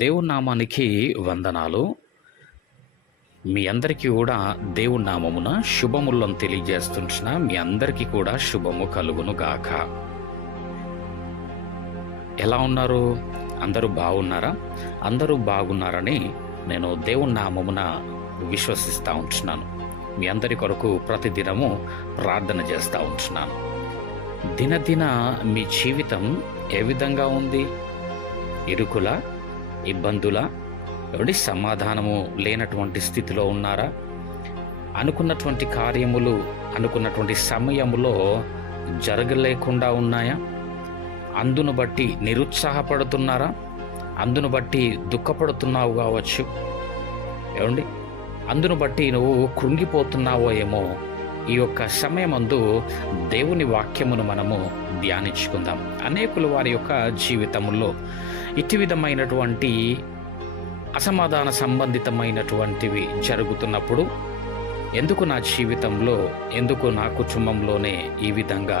దేవుని నామానికి వందనాలు. మీ అందరికీ కూడా దేవుని నామమున శుభములను తెలియజేస్తుంటున్న మీ అందరికీ కూడా శుభము కలుగును గాక. ఎలా ఉన్నారు? అందరూ బాగున్నారా? అందరూ బాగున్నారని నేను దేవుని నామమున విశ్వసిస్తూ ఉంటున్నాను. మీ అందరి కొరకు ప్రతిదినము ప్రార్థన చేస్తూ ఉంటున్నాను. దినదిన మీ జీవితం ఏ విధంగా ఉంది? ఇరుకుల, ఇబ్బందుల, సమాధానము లేనటువంటి స్థితిలో ఉన్నారా? అనుకున్నటువంటి కార్యములు అనుకున్నటువంటి సమయములో జరగలేకుండా ఉన్నాయా? అందును బట్టి నిరుత్సాహపడుతున్నారా? అందును బట్టి దుఃఖపడుతున్నావు కావచ్చు. అందును బట్టి నువ్వు కృంగిపోతున్నావో ఏమో. ఈ యొక్క సమయమందు దేవుని వాక్యమును మనము ధ్యానించుకుందాం. అనేకులు వారి యొక్క జీవితంలో ఇటు విధమైనటువంటి అసమాధాన సంబంధితమైనటువంటివి జరుగుతున్నప్పుడు, ఎందుకు నా జీవితంలో, ఎందుకు నా కుటుంబంలోనే ఈ విధంగా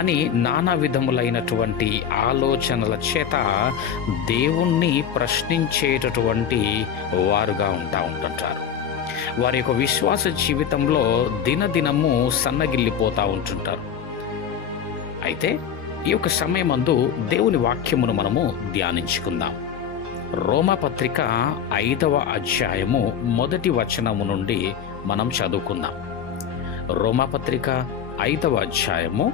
అని నానా విధములైనటువంటి ఆలోచనల చేత దేవుణ్ణి ప్రశ్నించేటటువంటి వారుగా ఉంటుంటారు. వారి యొక్క విశ్వాస జీవితంలో దినదినము సన్నగిల్లిపోతూ ఉంటుంటారు. అయితే ఈ యొక్క సమయమందు దేవుని వాక్యమును మనము ధ్యానించుకుందాం. రోమాపత్రిక 5వ అధ్యాయము 1వ వచనము నుండి మనం చదువుకుందాం. రోమాపత్రిక 5వ అధ్యాయము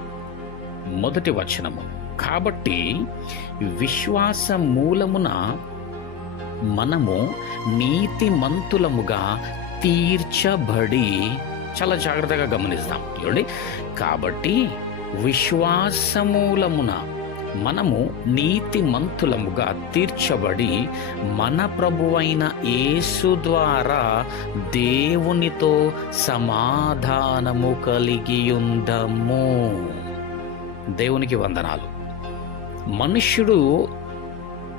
1వ వచనము. కాబట్టి విశ్వాస మూలమున మనము నీతిమంతులముగా తీర్చబడి, చాలా జాగ్రత్తగా గమనిస్తాం. కాబట్టి విశ్వాసమూలమున మనము నీతిమంతులముగా తీర్చబడి మన ప్రభువైన యేసు ద్వారా దేవునితో సమాధానము కలిగియుందము. దేవునికి వందనాలు. మనుష్యుడు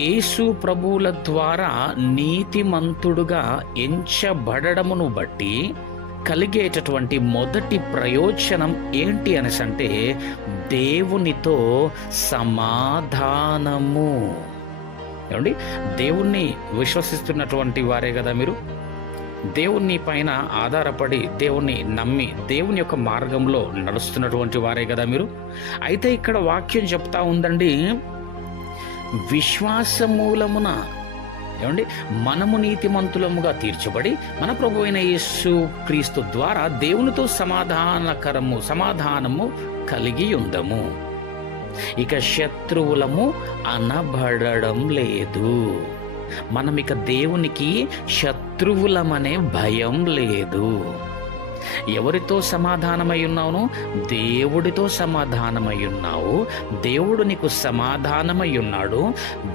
యేసు ప్రభువుల ద్వారా నీతిమంతుడుగా ఎంచబడమును బట్టి కలిగేటటువంటి మొదటి ప్రయోజనం ఏంటి అంటే దేవునితో సమాధానము. దేవుణ్ణి విశ్వసిస్తున్నటువంటి వారే కదా మీరు. దేవుని పైన ఆధారపడి, దేవుణ్ణి నమ్మి, దేవుని యొక్క మార్గంలో నడుస్తున్నటువంటి వారే కదా మీరు. అయితే ఇక్కడ వాక్యం చెప్తా ఉందండి, విశ్వాసమూలమున మనము నీతిమంతులముగా తీర్చబడి మన ప్రభు అయిన యేసు క్రీస్తు ద్వారా దేవునితో సమాధానము కలిగి ఉందము. ఇక శత్రువులము అనబడడం లేదు. మనం ఇక దేవునికి శత్రువులమనే భయం లేదు. ఎవరితో సమాధానమై ఉన్నావు? దేవుడితో సమాధానమై ఉన్నావు. దేవుడు నీకు సమాధానమై ఉన్నాడు.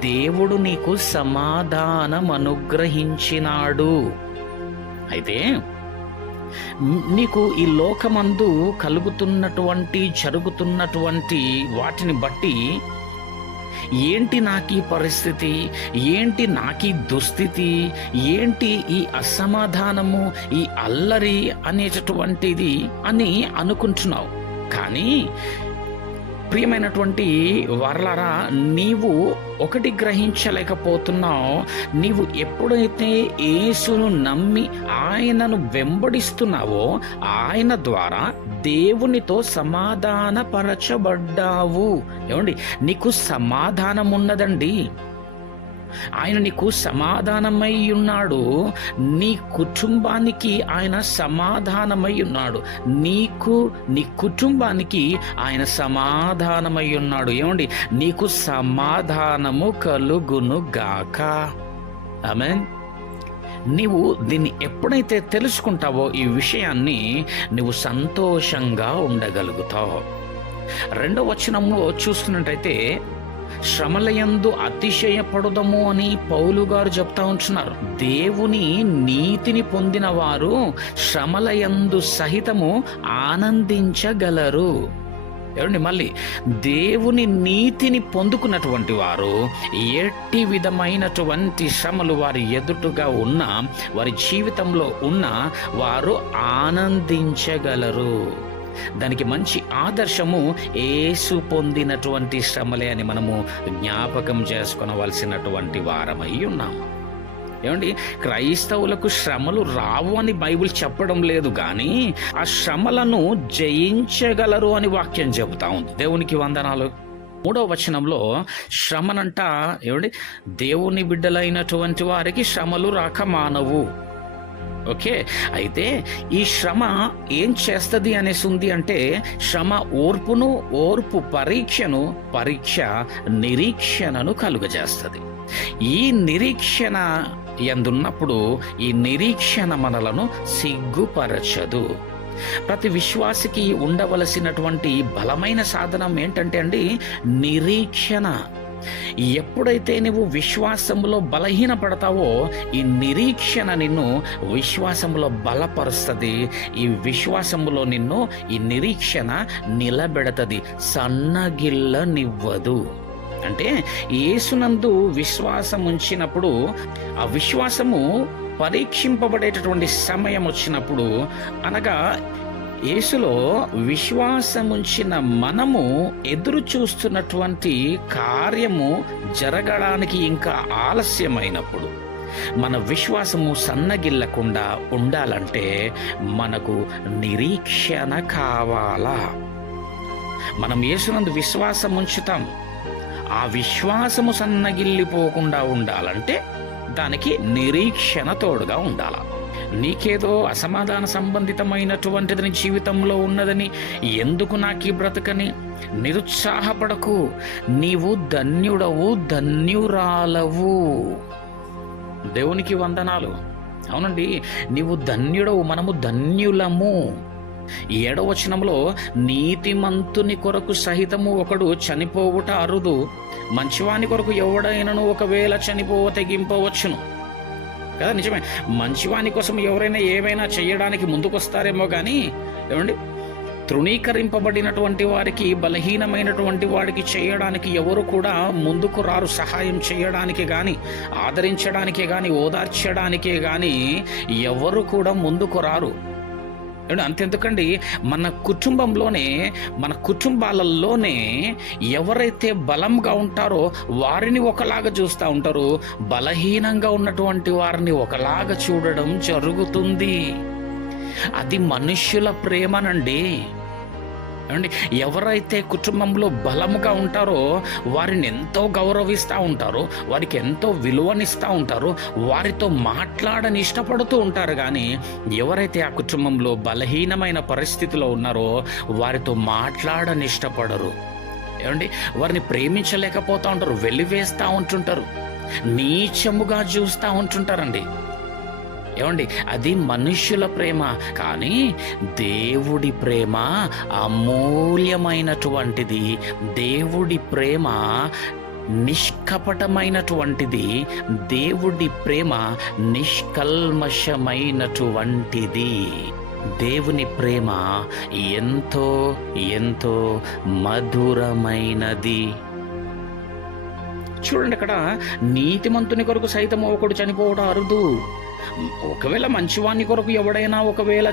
దేవుడు నీకు సమాధానం అనుగ్రహించినాడు. అయితే నీకు ఈ లోకమందు జరుగుతున్నటువంటి వాటిని బట్టి ఏంటి నాకీ పరిస్థితి, ఏంటి నాకీ దుస్థితి, ఏంటి ఈ అసమాధానము, ఈ అల్లరి అనేటటువంటిది అని అనుకుంటున్నావు. కానీ ప్రియమైనటువంటి వారలారా, నీవు ఒకటి గ్రహించలేకపోతున్నావు. నీవు ఎప్పుడైతే యేసును నమ్మి ఆయనను వెంబడిస్తున్నావో ఆయన ద్వారా దేవునితో సమాధానపరచబడ్డావు. నీకు సమాధానం ఉన్నదండి. ఆయన నీకు సమాధానమై ఉన్నాడు. నీ కుటుంబానికి ఆయన సమాధానమై ఉన్నాడు. నీకు, నీ కుటుంబానికి ఆయన సమాధానమై ఉన్నాడు. నీకు సమాధానము కలుగును గాక. ఆమేన్. నీవు దీన్ని ఎప్పుడైతే తెలుసుకుంటావో ఈ విషయాన్ని, నువ్వు సంతోషంగా ఉండగలుగుతావు. 2వ వచనంలో చూస్తున్నట్టయితే, శ్రమలయందు అతిశయపడుదము అని పౌలు గారు చెప్తా ఉంటున్నారు. దేవుని నీతిని పొందిన వారు శ్రమలయందు సహితము ఆనందించగలరు. మళ్ళీ దేవుని నీతిని పొందుకున్నటువంటి వారు ఎట్టి విధమైనటువంటి శ్రమలు వారి ఎదుటగా ఉన్నా, వారి జీవితంలో ఉన్న వారు ఆనందించగలరు. దానికి మంచి ఆదర్శము యేసు పొందినటువంటి శ్రమలే అని మనము జ్ఞాపకం చేసుకొనవలసినటువంటి వారమై ఉన్నాము. ఏమండి, క్రైస్తవులకు శ్రమలు రావు అని బైబిల్ చెప్పడం లేదు, కానీ ఆ శ్రమలను జయించగలరు అని వాక్యం చెబుతా ఉంది. దేవునికి వందనాలు. 3వ వచనంలో శ్రమనంట ఏమండి, దేవుని బిడ్డలైనటువంటి వారికి శ్రమలు రాక మానవు. ఓకే, అయితే ఈ శ్రమ ఏం చేస్తుంది అనేసి ఉంది అంటే, శ్రమ ఓర్పును, ఓర్పు పరీక్షను, పరీక్ష నిరీక్షణను కలుగజేస్తుంది. ఈ నిరీక్షణ ఎందున్నప్పుడు ఈ నిరీక్షణ మనలను సిగ్గుపరచదు. ప్రతి విశ్వాసికి ఉండవలసినటువంటి బలమైన సాధనం ఏంటంటే అండి, నిరీక్షణ. ఎప్పుడైతే నువ్వు విశ్వాసంలో బలహీనపడతావో ఈ నిరీక్షణ నిన్ను విశ్వాసంలో బలపరుస్తుంది. ఈ విశ్వాసంలో నిన్ను ఈ నిరీక్షణ నిలబెడతది, సన్నగిల్లనివ్వదు. అంటే యేసునందు విశ్వాసం ఉంచినప్పుడు ఆ విశ్వాసము పరీక్షింపబడేటటువంటి సమయం వచ్చినప్పుడు, అనగా యేసులో విశ్వాసముంచిన మనము ఎదురు చూస్తున్నటువంటి కార్యము జరగడానికి ఇంకా ఆలస్యమైనప్పుడు, మన విశ్వాసము సన్నగిల్లకుండా ఉండాలంటే మనకు నిరీక్షణ కావాలా. మనం యేసునందు విశ్వాసం ఉంచుతాం, ఆ విశ్వాసము సన్నగిల్లిపోకుండా ఉండాలంటే దానికి నిరీక్షణ తోడుగా ఉండాలి. నీకేదో అసమాధాన సంబంధితమైనటువంటిది నీ జీవితంలో ఉన్నదని, ఎందుకు నాకు ఈ బ్రతకని నిరుత్సాహపడకు. నీవు ధన్యుడవు, ధన్యురాలవు. దేవునికి వందనాలు. అవునండి, నీవు ధన్యుడవు, మనము ధన్యులము. 7వ వచనంలో నీతిమంతుని కొరకు సహితము ఒకడు చనిపోవుట అరుదు, మంచివాని కొరకు ఎవడైనను ఒకవేళ చనిపోవ తెగింపవచ్చును కదా. నిజమే, మంచివాని కోసం ఎవరైనా ఏమైనా చేయడానికి ముందుకొస్తారేమో కానీ, ఏమండి, తృణీకరింపబడినటువంటి వారికి, బలహీనమైనటువంటి వాడికి చేయడానికి ఎవరు కూడా ముందుకు రారు. సహాయం చేయడానికి కానీ, ఆదరించడానికే కానీ, ఓదార్చడానికే కానీ ఎవరు కూడా ముందుకు రారు. అంతెందుకండి, మన కుటుంబంలోనే, మన కుటుంబాలలోనే ఎవరైతే బలంగా ఉంటారో వారిని ఒకలాగా చూస్తూ ఉంటారు, బలహీనంగా ఉన్నటువంటి వారిని ఒకలాగా చూడడం జరుగుతుంది. అది మనుష్యుల ప్రేమనండి. ఏమండి, ఎవరైతే కుటుంబంలో బలముగా ఉంటారో వారిని ఎంతో గౌరవిస్తూ ఉంటారు, వారికి ఎంతో విలువనిస్తూ ఉంటారు, వారితో మాట్లాడని ఇష్టపడుతూ ఉంటారు. కానీ ఎవరైతే ఆ కుటుంబంలో బలహీనమైన పరిస్థితిలో ఉన్నారో వారితో మాట్లాడని ఇష్టపడరు. ఏమండి, వారిని ప్రేమించలేకపోతూ ఉంటారు, వెలివేస్తూ ఉంటుంటారు, నీచముగా చూస్తూ ఉంటుంటారండి. ఏమండి, అది మనుష్యుల ప్రేమ. కానీ దేవుడి ప్రేమ అమూల్యమైనటువంటిది. దేవుడి ప్రేమ నిష్కపటమైనటువంటిది. దేవుడి ప్రేమ నిష్కల్మషమైనటువంటిది. దేవుని ప్రేమ ఎంతో ఎంతో మధురమైనది. చూడండి, అక్కడ నీతిమంతుని కొరకు సైతం ఒకడు చనిపోవడం అరుదు, ఒకవేళ మంచివాని కొరకు ఎవడైనా ఒకవేళ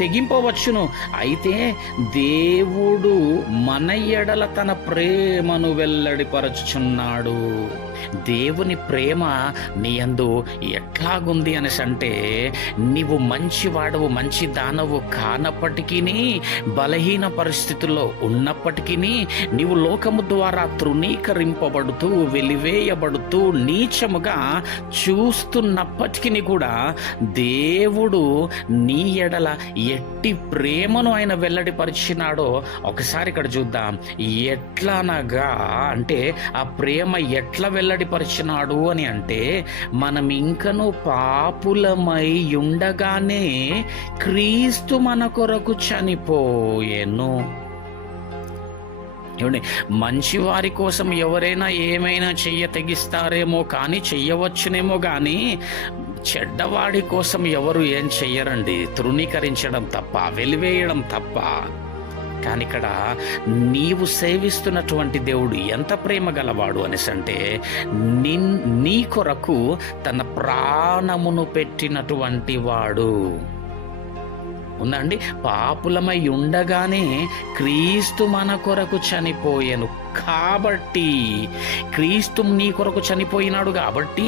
తెగింపవచ్చును. అయితే దేవుడు మన ఎడల తన ప్రేమను వెల్లడిపరచుచున్నాడు. దేవుని ప్రేమ నీ యందు ఎట్లాగుంది అనేసి అంటే, నీవు మంచివాడవు, మంచి దానవు కానప్పటికీ, బలహీన పరిస్థితుల్లో ఉన్నప్పటికీ, నీవు లోకము ద్వారా తృణీకరింపబడుతూ, వెలివేయబడుతూ, నీచముగా చూస్తున్నప్పటికీ కూడా దేవుడు నీ ఎడల ఎట్టి ప్రేమను ఆయన వెల్లడిపరిచినాడో ఒకసారి ఇక్కడ చూద్దాం. ఎట్లనగా అంటే ఆ ప్రేమ ఎట్లా వెల్లడిపరిచినాడు అని అంటే, మనం ఇంకను పాపులమై ఉండగానే క్రీస్తు మన కొరకు చనిపోయెను. ఏమండి, మంచివారి కోసం ఎవరైనా ఏమైనా తెగిస్తారేమో కానీ, చెయ్యవచ్చునేమో కానీ, చెడ్డవాడి కోసం ఎవరు ఏం చెయ్యరండి. తృణీకరించడం తప్ప, వెలివేయడం తప్ప. కానీ ఇక్కడ నీవు సేవిస్తున్నటువంటి దేవుడు ఎంత ప్రేమ గలవాడు అనేసి అంటే, నీ కొరకు తన ప్రాణమును పెట్టినటువంటి వాడు. ఉందా అండి? పాపులమై ఉండగానే క్రీస్తు మన కొరకు చనిపోయెను కాబట్టి, క్రీస్తు నీ కొరకు చనిపోయినాడు కాబట్టి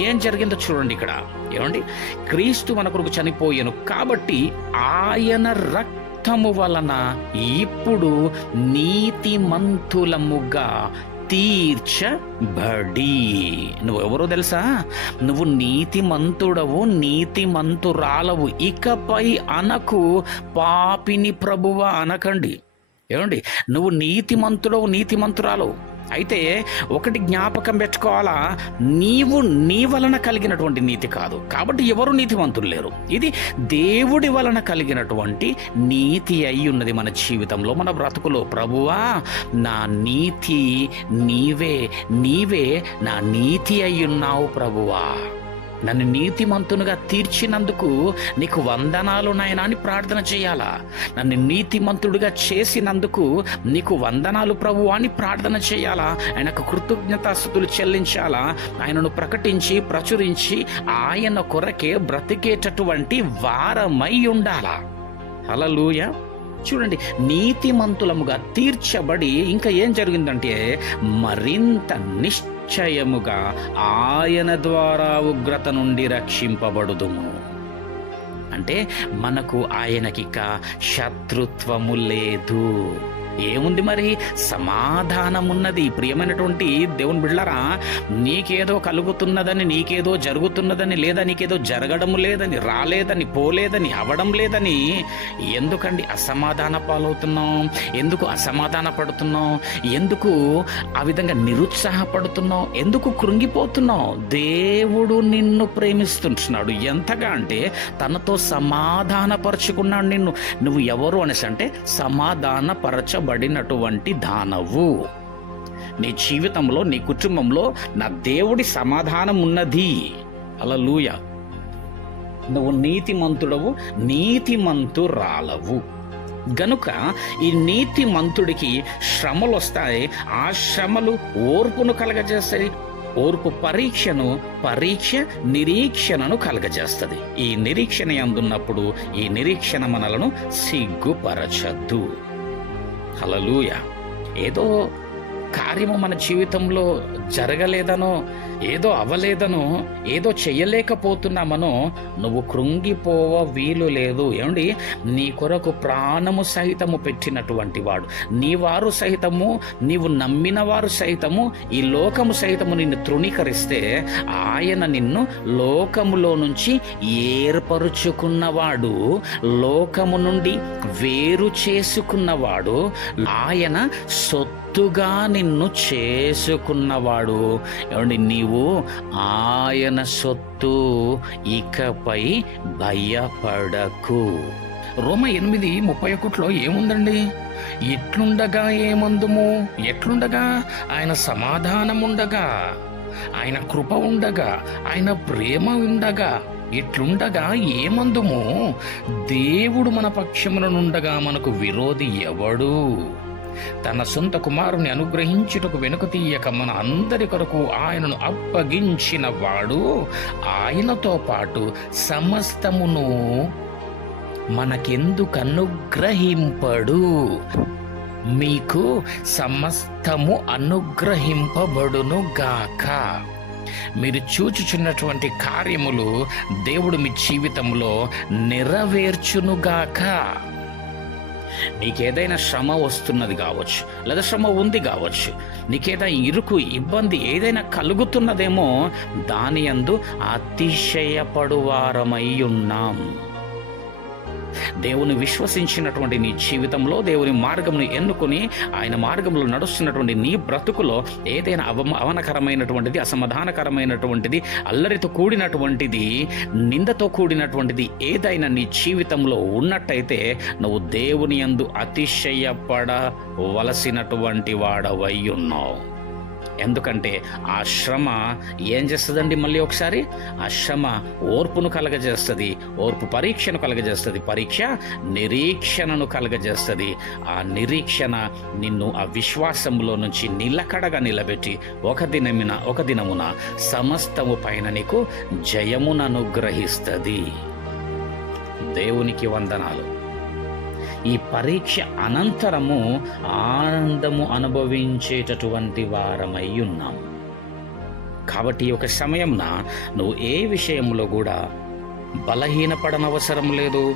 ఏం జరిగిందో చూడండి ఇక్కడ. ఏమండి? క్రీస్తు మన కొరకు చనిపోయెను కాబట్టి ఆయన రక్తము వలన ఇప్పుడు నీతిమంతులముగా తీర్చబడి. నువ్వెవరో తెలుసా? నువ్వు నీతిమంతుడవు, నీతిమంతురాలవు. ఇకపై అనకు పాపిని ప్రభువా అనకండి. ఏమండి? నువ్వు నీతిమంతుడవు, నీతిమంతురాలవు. అయితే ఒకటి జ్ఞాపకం పెట్టుకోవాలా, నీవు నీ వలన కలిగినటువంటి నీతి కాదు. కాబట్టి ఎవరు నీతిమంతులు లేరు. ఇది దేవుడి వలన కలిగినటువంటి నీతి అయి ఉన్నది మన జీవితంలో, మన బ్రతుకులో. ప్రభువా, నా నీతి నీవే, నీవే నా నీతి అయి ఉన్నావు ప్రభువా. నన్ను నీతిమంతునిగా తీర్చినందుకు నీకు వందనాలు నాయనా అని ప్రార్థన చేయాలా. నన్ను నీతిమంతుడిగా చేసినందుకు నీకు వందనాలు ప్రభువా అని ప్రార్థన చేయాలా. ఆయనకు కృతజ్ఞతాస్తుతులు చెల్లించాలా. ఆయనను ప్రకటించి ప్రచురించి ఆయన కొరకే బ్రతికేటటువంటి వారమై ఉండాలా. హల్లెలూయా. చూడండి, నీతిమంతులముగా తీర్చబడి ఇంకా ఏం జరిగిందంటే మరింత నిశ్చయముగా ఆయన ద్వారా ఉగ్రత నుండి రక్షింపబడుదుము. అంటే మనకు ఆయనకిక శత్రుత్వము లేదు. ఏముంది మరి? సమాధానం ఉన్నది. ప్రియమైనటువంటి దేవుని బిడ్డలారా, నీకేదో కలుగుతున్నదని, నీకేదో జరుగుతున్నదని, లేదా నీకేదో జరగడం లేదని, రాలేదని, పోలేదని, అవడం లేదని ఎందుకండి అసమాధాన పాలవుతున్నాం? ఎందుకు అసమాధాన పడుతున్నాం? ఎందుకు ఆ విధంగా నిరుత్సాహపడుతున్నాం? ఎందుకు కృంగిపోతున్నావు? దేవుడు నిన్ను ప్రేమిస్తుంటున్నాడు. ఎంతగా అంటే తనతో సమాధానపరుచుకున్నాడు నిన్ను. నువ్వు ఎవరు అనేసి అంటే సమాధానపరచబడినటువంటి దానవు. నీ జీవితంలో, నీ కుటుంబంలో నా దేవుడి సమాధానం ఉన్నది. హల్లెలూయా. నువ్వు నీతిమంతుడవు, నీతిమంతురాలవు. గనుక ఈ నీతిమంతుడికి శ్రమలు వస్తాయి. ఆ శ్రమలు ఓర్పును కలగజేస్తాయి. ఓర్పు పరీక్ష నిరీక్షణను కలగజేస్తుంది. ఈ నిరీక్షణ అందున్నప్పుడు ఈ నిరీక్షణ మనలను సిగ్గుపరచద్దు. హల్లెలూయా. ఏదో కార్యము మన జీవితంలో జరగలేదనో, ఏదో అవ్వలేదనో, ఏదో చెయ్యలేకపోతున్నామనో నువ్వు కృంగిపోవ వీలు లేదు. ఏమండి? నీ కొరకు ప్రాణము సహితము పెట్టినటువంటి వాడు, నీ వారు సహితము, నీవు నమ్మిన వారు సహితము, ఈ లోకము సహితము నిన్ను తృణీకరిస్తే ఆయన నిన్ను లోకములో నుంచి ఏర్పరుచుకున్నవాడు, లోకము నుండి వేరు చేసుకున్నవాడు, ఆయన సొత్తుగా నిన్ను చేసుకున్నవాడు. ఏమండి? నీవు ఆయన సొత్తు. ఇకపై భయపడకు. రోమ 8:31 ఏముందండి? ఇట్లుండగా ఏమందుము? ఎట్లుండగా? ఆయన సమాధానం ఉండగా, ఆయన కృప ఉండగా, ఆయన ప్రేమ ఉండగా, ఇట్లుండగా ఏమందుము? దేవుడు మన పక్షములనుండగా మనకు విరోధి ఎవడు? తన సొంత కుమారుని అనుగ్రహించుటకు వెనుక తీయక మన అందరి కొరకు ఆయనను అప్పగించిన వాడు ఆయనతో పాటు సమస్తమును మనకెందుకు అనుగ్రహింపడు? మీకు సమస్తము అనుగ్రహింపబడును గాక. మీరు చూచుచున్నటువంటి కార్యములు దేవుడు మీ జీవితంలో నెరవేర్చునుగాక. నీకేదైనా శ్రమ వస్తున్నది కావచ్చు, లేదా శ్రమ ఉంది కావచ్చు, నీకేదైనా ఇరుకు ఇబ్బంది ఏదైనా కలుగుతున్నదేమో, దాని యందు అతిశయపడువారమై ఉన్నాం. దేవుని విశ్వసించినటువంటి నీ జీవితంలో, దేవుని మార్గమును ఎన్నుకొని ఆయన మార్గంలో నడుస్తున్నటువంటి నీ బ్రతుకులో ఏదైనా అవమానకరమైనటువంటిది, అసమాధానకరమైనటువంటిది, అల్లరితో కూడినటువంటిది, నిందతో కూడినటువంటిది ఏదైనా నీ జీవితంలో ఉన్నట్టయితే నువ్వు దేవుని యందు అతిశయపడవలసినటువంటి వాడవై ఉన్నావు. ఎందుకంటే ఆ శ్రమ ఏం చేస్తుందండి? మళ్ళీ ఒకసారి ఆ శ్రమ ఓర్పును కలగజేస్తుంది, ఓర్పు పరీక్షను కలగజేస్తుంది, పరీక్ష నిరీక్షణను కలగజేస్తుంది. ఆ నిరీక్షణ నిన్ను ఆ విశ్వాసంలో నుంచి నిలకడగా నిలబెట్టి ఒక దినమున సమస్తము పైన నీకు జయమును అనుగ్రహిస్తుంది. దేవునికి వందనాలు. ఈ పరీక్ష అనంతరము ఆనందము అనుభవించేటటువంటి వారమై ఉన్నాము. కాబట్టి ఈ ఒక సమయంన నువ్వు ఏ విషయంలో కూడా బలహీనపడనవసరం లేదు,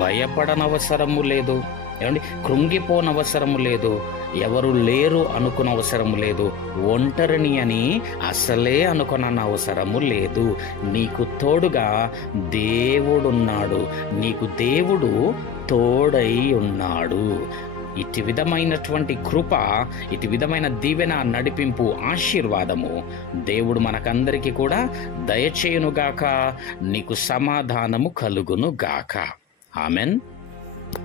భయపడనవసరము లేదు, ఏమండి, కృంగిపోనవసరము లేదు, ఎవరు లేరు అనుకునవసరము లేదు, ఒంటరిని అని అసలే అనుకునవసరము లేదు. నీకు తోడుగా దేవుడున్నాడు, నీకు దేవుడు తోడై ఉన్నాడు. ఇటు విధమైనటువంటి కృప, ఇటు విధమైన దీవెన, నడిపింపు, ఆశీర్వాదము దేవుడు మనకందరికీ కూడా దయచేయునుగాక. నీకు సమాధానము కలుగునుగాక. ఆమెన్.